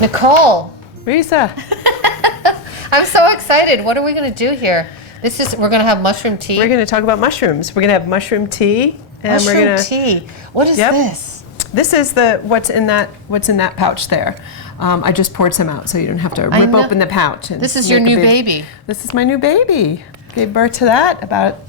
Nicole. Risa. I'm so excited. What are we going to do here? We're going to have mushroom tea. We're going to talk about mushrooms. We're going to have mushroom tea. And Mushroom tea. What is this? This is what's in that pouch there. I just poured some out so you don't have to rip open the pouch. And this is your new baby. This is my new baby. Gave birth to that about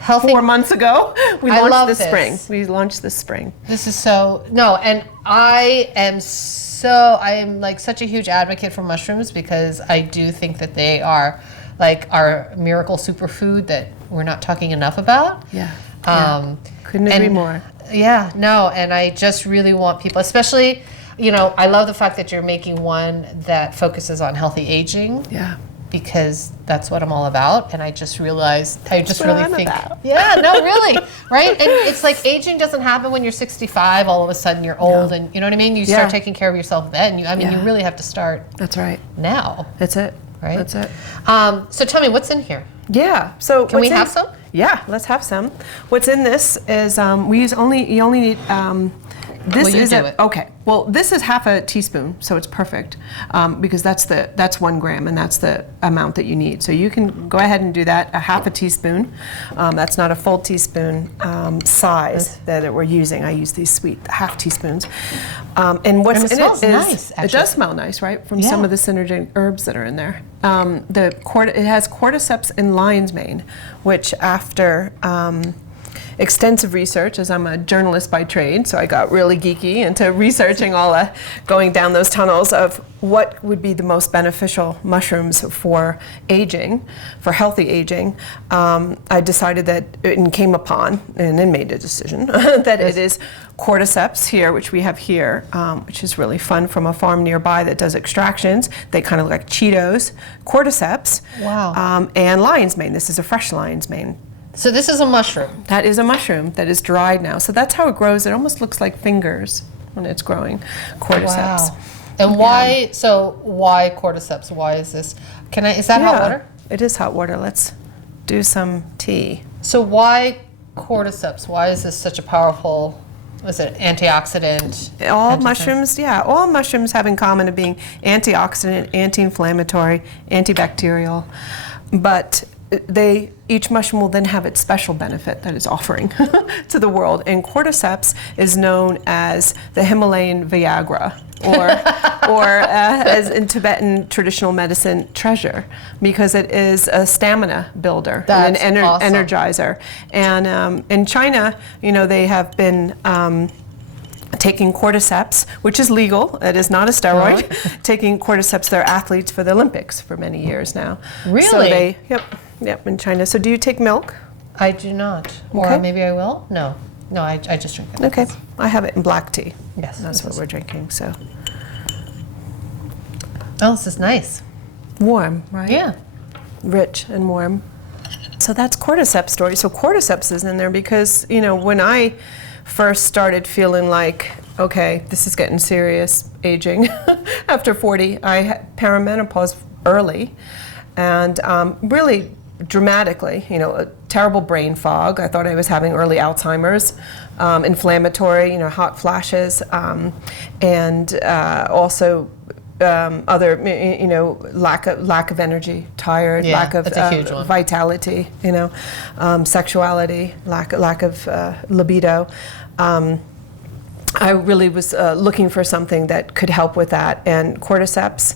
Healthy. 4 months ago. We I launched love this this. spring. We launched this spring. This is and I am like such a huge advocate for mushrooms because I do think that they are like our miracle superfood that we're not talking enough about. Yeah. Couldn't agree more. Yeah, no, and I just really want people, especially, I love the fact that you're making one that focuses on healthy aging. Yeah. Because that's what I'm all about, and I just realized, about. Yeah, no, really, right? And it's like aging doesn't happen when you're 65. All of a sudden, you're old, and you know what I mean. You start taking care of yourself then. You really have to start. That's right. Now. That's it. Right. That's it. So tell me, what's in here? Yeah. So can we have some? Yeah, let's have some. What's in this is you only need. This is okay. Well, this is half a teaspoon, so it's perfect because that's 1 gram, and that's the amount that you need. So you can go ahead and do that. A half a teaspoon. That's not a full teaspoon size that we're using. I use these sweet half teaspoons. And what's in it is nice, it does smell nice, right? From some of the synergistic herbs that are in there. It has cordyceps and lion's mane, which after extensive research, as I'm a journalist by trade, so I got really geeky into researching going down those tunnels of what would be the most beneficial mushrooms for aging, for healthy aging. I decided that, and came upon, and then made a decision, that it is Cordyceps here, which we have here, which is really fun, from a farm nearby that does extractions. They kind of look like Cheetos. Cordyceps. Wow. And lion's mane. This is a fresh lion's mane. So this is a mushroom. That is a mushroom that is dried now. So that's how it grows. It almost looks like fingers when it's growing. Cordyceps. Wow. And why? So why cordyceps? Why is this? Is that hot water? It is hot water. Let's do some tea. So why cordyceps? Why is this such a powerful? Was it antioxidant? All mushrooms have in common of being antioxidant, anti-inflammatory, antibacterial, but each mushroom will then have its special benefit that it's offering to the world. And cordyceps is known as the Himalayan Viagra, or as in Tibetan traditional medicine, treasure, because it is a stamina builder and an energizer. And in China, they have been taking cordyceps, which is legal. It is not a steroid. Taking cordyceps, they're athletes for the Olympics for many years now. Really? So Yep, in China. So do you take milk? I do not. Or maybe I will? No, I just drink it. Okay, I have it in black tea. Yes. That's what we're drinking, so. Oh, this is nice. Warm, right? Yeah. Rich and warm. So that's cordyceps story. So cordyceps is in there because, when I first started feeling like, okay, this is getting serious, aging, after 40, I had perimenopause early, and really dramatically, a terrible brain fog. I thought I was having early Alzheimer's, inflammatory, hot flashes, and also other, lack of energy, tired, lack of vitality, sexuality, lack of libido. I really was looking for something that could help with that, and cordyceps,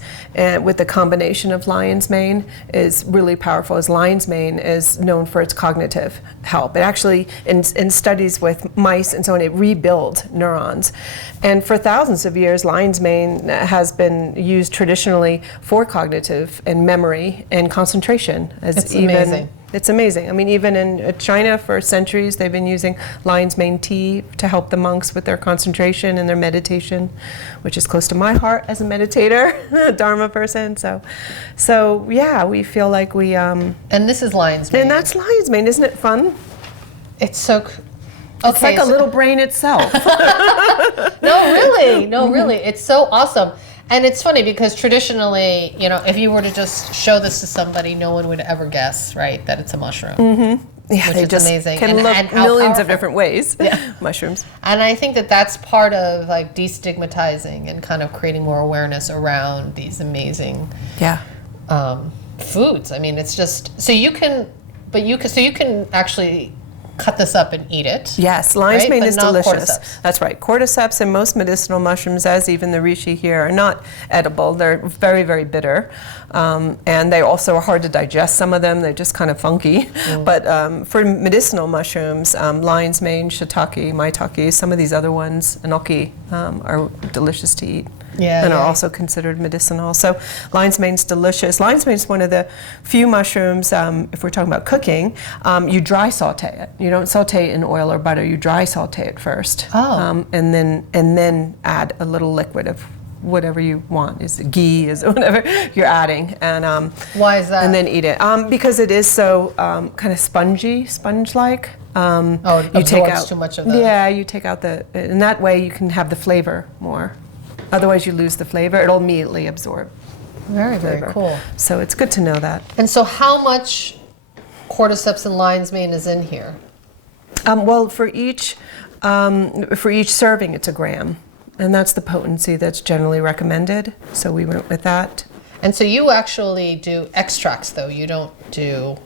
with the combination of lion's mane, is really powerful. As lion's mane is known for its cognitive help. It actually, in studies with mice and so on, it rebuilds neurons. And for thousands of years, lion's mane has been used traditionally for cognitive and memory and concentration. It's amazing. It's amazing. I mean, even in China for centuries, they've been using lion's mane tea to help the monks with their concentration and their meditation, which is close to my heart as a meditator, a Dharma person. So yeah, we feel like we. And this is lion's mane. And that's lion's mane, isn't it fun? It's so. It's like a little brain itself. No, really, it's so awesome. And it's funny because traditionally, if you were to just show this to somebody, no one would ever guess, right, that it's a mushroom. Mm-hmm. Yeah, which they is just amazing. can and look how millions of powerful. different ways. Yeah. Mushrooms. And I think that that's part of like destigmatizing and kind of creating more awareness around these amazing Yeah. foods. I mean, it's just so you can actually cut this up and eat it. Yes, lion's right? mane But is not delicious. cordyceps. That's right. Cordyceps and most medicinal mushrooms, as even the reishi here, are not edible. They're very, very bitter. And they also are hard to digest, some of them. They're just kind of funky. But for medicinal mushrooms, lion's mane, shiitake, maitake, some of these other ones, enoki, are delicious to eat. Yeah, and are yeah. also considered medicinal. So lion's mane's delicious. Lion's mane is one of the few mushrooms, if we're talking about cooking, you dry saute it. You don't saute it in oil or butter. You dry saute it first. Oh. And then add a little liquid of whatever you want. Is it ghee, is it whatever you're adding. And Why is that? and then eat it. Because it is so kind of sponge-like. It you take absorbs out too much of the... Yeah, you take out in that way you can have the flavor more. Otherwise, you lose the flavor. It'll immediately absorb. Very, very flavor. cool. So it's good to know that. And so how much cordyceps and lion's mane is in here? Well, for each serving, it's a gram. And that's the potency that's generally recommended. So we went with that. And so you actually do extracts, though. You don't do...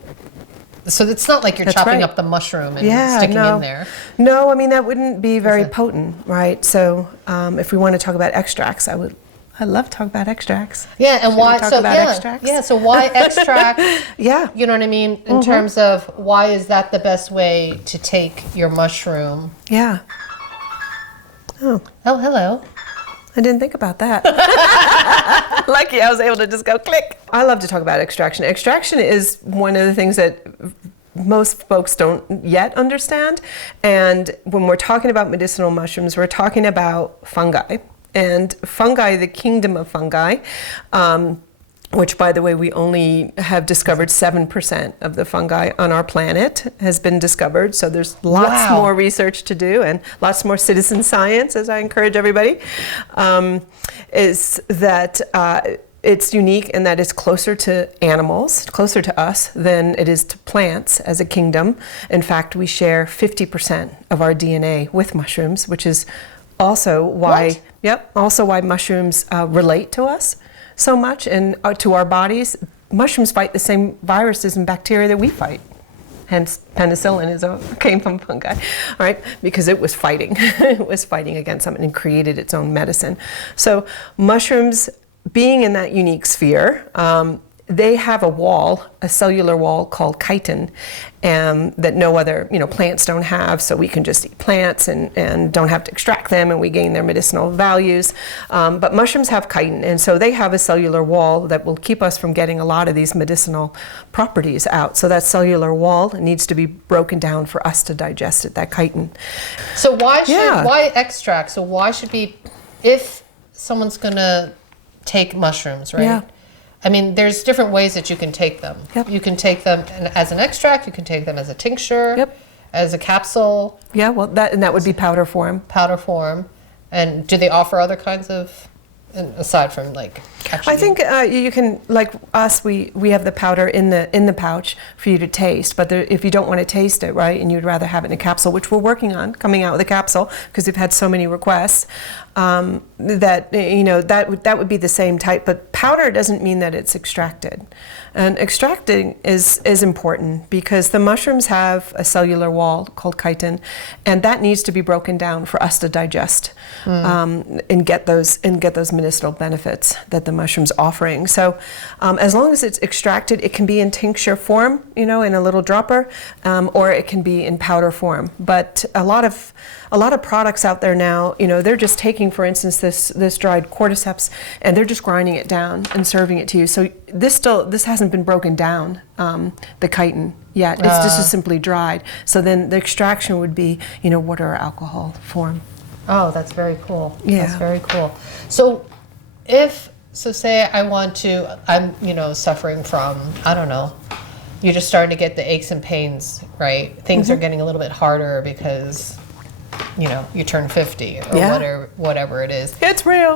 So it's not like you're That's chopping right. up the mushroom and sticking in there. No, I mean, that wouldn't be very it? potent, right? So if we want to talk about extracts, I'd love to talk about extracts. Yeah, and Should we why? talk So about yeah, extracts? yeah. So why extract? Yeah. You know what I mean? In terms of why is that the best way to take your mushroom? Yeah. Oh, Oh, hello. I didn't think about that. Lucky I was able to just go click. I love to talk about extraction. Extraction is one of the things that most folks don't yet understand. And when we're talking about medicinal mushrooms, we're talking about fungi. And fungi, the kingdom of fungi, which, by the way, we only have discovered 7% of the fungi on our planet has been discovered. So there's lots Wow. more research to do and lots more citizen science, as I encourage everybody, is that it's unique in that it's closer to animals, closer to us than it is to plants as a kingdom. In fact, we share 50% of our DNA with mushrooms, which is also why, also why mushrooms relate to us so much and to our bodies. Mushrooms fight the same viruses and bacteria that we fight. Hence, penicillin came from fungi, all right? Because it was fighting. It was fighting against something and created its own medicine. So mushrooms, being in that unique sphere, they have a wall, a cellular wall called chitin, that no other plants don't have. So we can just eat plants and don't have to extract them, and we gain their medicinal values. But mushrooms have chitin, and so they have a cellular wall that will keep us from getting a lot of these medicinal properties out. So that cellular wall needs to be broken down for us to digest it. That chitin. So why extract? So why should if someone's gonna take mushrooms, right? Yeah. I mean, there's different ways that you can take them. Yep. You can take them as an extract. You can take them as a tincture. Yep. As a capsule. Yeah, well, that would be powder form. Powder form. And do they offer other kinds of, aside from like? Actually, I think you can, like us, we have the powder in the pouch for you to taste. But if you don't want to taste it, right, and you'd rather have it in a capsule, which we're working on coming out with a capsule because we've had so many requests, that would be the same type. But powder doesn't mean that it's extracted. And extracting is important because the mushrooms have a cellular wall called chitin, and that needs to be broken down for us to digest and get those medicinal benefits that the mushroom's offering. So as long as it's extracted, it can be in tincture form, in a little dropper, or it can be in powder form. But a lot of products out there now, they're just taking, for instance, this dried cordyceps, and they're just grinding it down and serving it to you. So this hasn't been broken down, the chitin yet. It's just simply dried. So then the extraction would be, water or alcohol form. Oh, that's very cool. Yeah. That's very cool. So say I'm suffering from, I don't know, you're just starting to get the aches and pains, right? Things are getting a little bit harder because you turn 50 or whatever it is. It's real.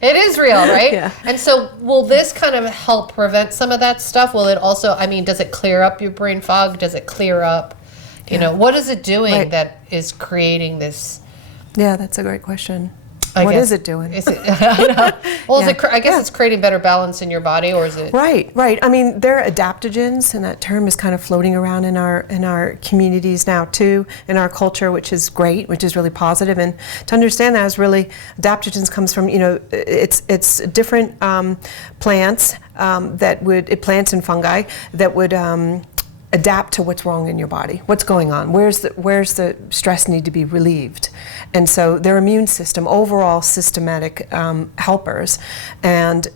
It is real, right? Yeah. And so will this kind of help prevent some of that stuff? Will it also, does it clear up your brain fog? Does it clear up, what is it doing that is creating this? Yeah, that's a great question. What is it doing? Is it, well, I guess it's creating better balance in your body, or is it? Right. I mean, there are adaptogens, and that term is kind of floating around in our communities now too, in our culture, which is great, which is really positive. And to understand that is really, adaptogens comes from, it's different plants plants and fungi that would adapt to what's wrong in your body, what's going on, where's the stress need to be relieved. And so their immune system, overall systematic helpers. And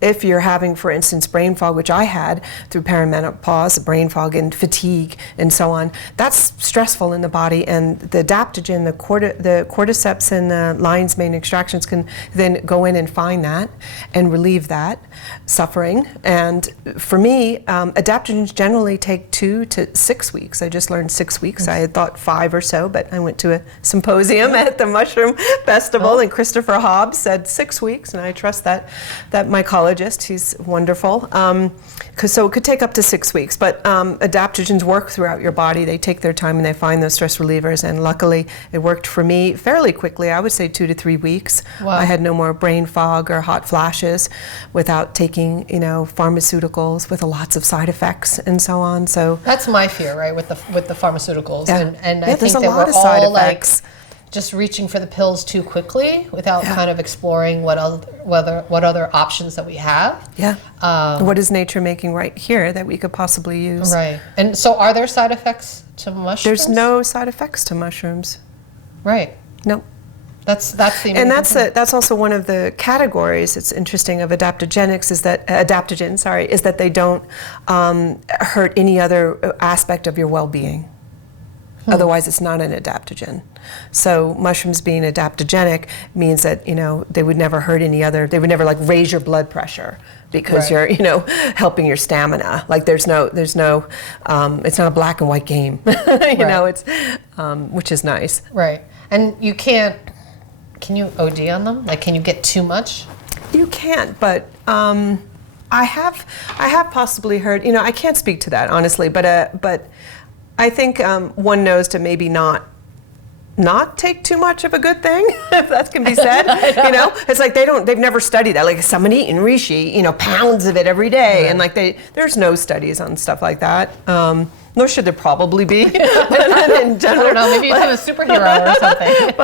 if you're having, for instance, brain fog, which I had through perimenopause, brain fog and fatigue and so on, that's stressful in the body, and the adaptogen, the cordyceps and the lion's mane extractions can then go in and find that and relieve that suffering. And for me, adaptogens generally take 2 to 6 weeks. I just learned 6 weeks. I had thought 5 or so, but I went to a symposium at the Mushroom Festival, and Christopher Hobbs said 6 weeks, and I trust that mycologist. He's wonderful. So it could take up to 6 weeks, but adaptogens work throughout your body. They take their time and they find those stress relievers, and luckily it worked for me fairly quickly. I would say 2 to 3 weeks. Wow. I had no more brain fog or hot flashes without taking, pharmaceuticals with lots of side effects and so on. So that's my fear, right, with the pharmaceuticals. Yeah. And I think there's a that lot we're of side all effects. Just reaching for the pills too quickly without kind of exploring what other options that we have. Yeah. What is nature making right here that we could possibly use? Right. And so are there side effects to mushrooms? There's no side effects to mushrooms. Right. No. That's the amazing and thing. that's also one of the categories. It's interesting of adaptogens is that they don't hurt any other aspect of your well-being. Otherwise, it's not an adaptogen. So mushrooms being adaptogenic means that they would never hurt any other. They would never raise your blood pressure because you're helping your stamina. There's no. It's not a black and white game. It's which is nice. Right. And you can't. Can you OD on them? Can you get too much? You can't, but. I have possibly heard. I can't speak to that honestly, but. I think one knows to maybe not take too much of a good thing, if that can be said. It's they've never studied that. Someone eating reishi, pounds of it every day, and there's no studies on stuff like that. Nor should there probably be. But in general, I don't know. Maybe you become a superhero or something.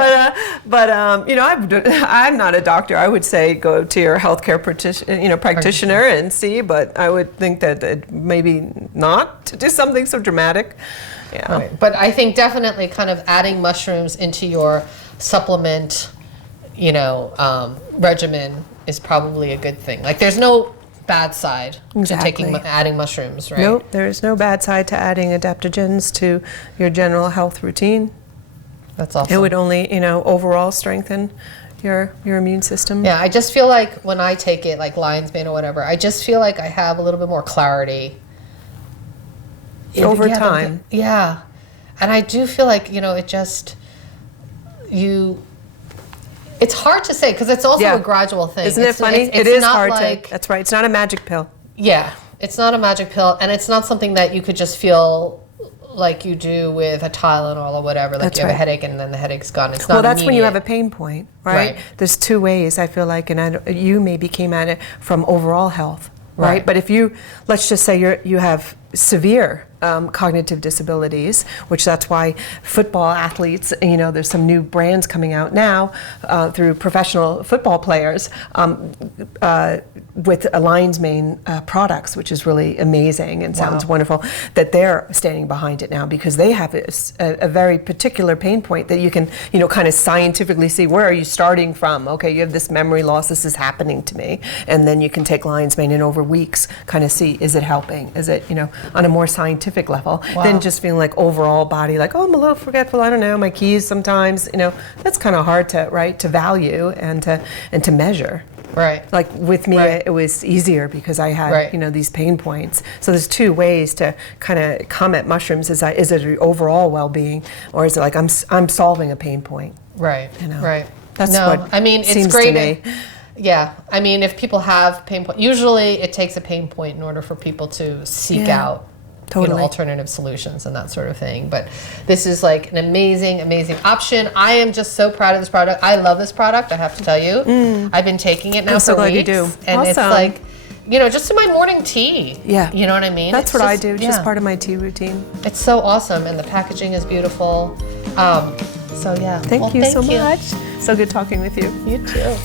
But I'm not a doctor. I would say go to your healthcare practitioner and see. But I would think that maybe not to do something so dramatic. Yeah. Right. But I think definitely kind of adding mushrooms into your supplement, regimen is probably a good thing. There's no bad side to adding mushrooms, right? Nope, there is no bad side to adding adaptogens to your general health routine. That's awesome. It would only, overall strengthen your immune system. Yeah, I just feel like when I take it, like lion's mane or whatever, I just feel like I have a little bit more clarity. Over time. Yeah. And I do feel like, it's hard to say because it's also a gradual thing. Isn't it funny? It's it is not hard to. That's right. It's not a magic pill. Yeah, it's not a magic pill, and it's not something that you could just feel like you do with a Tylenol or whatever. That's you have right. a headache and then the headache's gone. It's not. Well, that's immediate. when you have a pain point, right? There's two ways I feel like, and you maybe came at it from overall health, right? But if let's just say you have severe cognitive disabilities, which that's why football athletes, there's some new brands coming out now through professional football players with a lion's mane products, which is really amazing and sounds wonderful, that they're standing behind it now because they have a very particular pain point that you can, kind of scientifically see where are you starting from. Okay, you have this memory loss, this is happening to me. And then you can take lion's mane and over weeks kind of see, is it helping? Is it, on a more scientific level than just feeling like overall body, like, oh, I'm a little forgetful, I don't know, my keys sometimes, that's kind of hard to value and to measure. Right. Like with me, Right. it was easier because I had, Right. you know, these pain points. So there's two ways to kind of come at mushrooms. Is it your overall well-being, or is it like I'm solving a pain point? Right. You know, Right. that's no, what I mean, seems it's great. to me. Yeah. I mean, if people have pain point, usually it takes a pain point in order for people to seek Yeah. out Totally. alternative solutions and that sort of thing. But this is like an amazing, amazing option. I am just so proud of this product. I love this product, I have to tell you. I've been taking it now I'm for so glad weeks. you do. And it's Awesome. like, just in my morning tea. Yeah. You know what I mean? That's It's what I just- do. It's just part of my tea routine. It's so awesome, and the packaging is beautiful. So yeah. Thank Well, you so much. So good talking with you. You too.